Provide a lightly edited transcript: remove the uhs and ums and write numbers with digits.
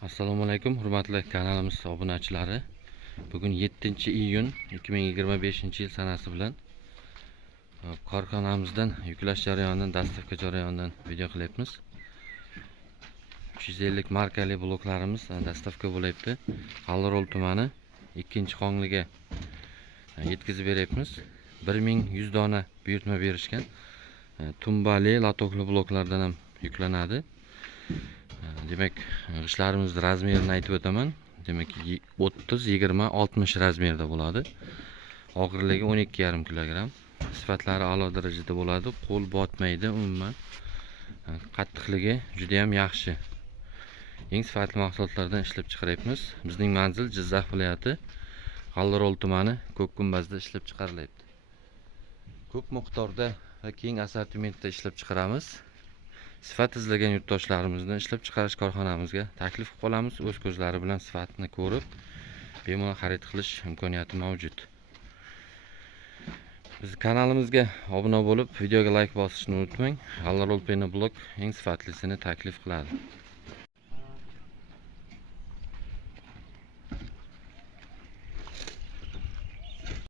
Assalomu alaykum, hurmatli kanalimiz obunachilari. Bugun 7-iyun 2025-yil sanasi bilan korxonamizdan yuklash jarayonidan, dastavka jarayonidan video qilyapmiz. 350 markali bloklarimiz dastavka bo'lyapti. G'allarol tumani 2-Qonliga yetkazib beryapmiz. 1100 dona buyurtma berishgan. Tumbali, latokli bloklardan ham yuklanadi. Demak, g'ishtlarimizni razmerini aytib o'taman. Demak, 30, 20, 60 razmerda bo'ladi. Og'irligi 12,5 kilogramm. Sifatlari a'lo darajada bo'ladi. Qo'l botmaydi umuman. Qattiqligi juda ham yaxshi. Eng sifatli mahsulotlardan ishlab chiqaryapmiz. Bizning manzil Jizzax viloyati, G'allarol tumani, Ko'kgumbazda ishlab chiqarilyapti. Ko'p miqdorda va keng assortimentda ishlab chiqaramiz. Sifat izlagan yurtdoshlarimizni ishlab chiqarish korxonamizga taklif qilib qolamiz. O'z ko'zlari bilan sifatni ko'rib, bemalol xarid qilish imkoniyati mavjud. Biz kanalimizga obuna bo'lib, videoga like bosishni unutmang. G'allarol peni blok eng sifatlisini taklif qiladi.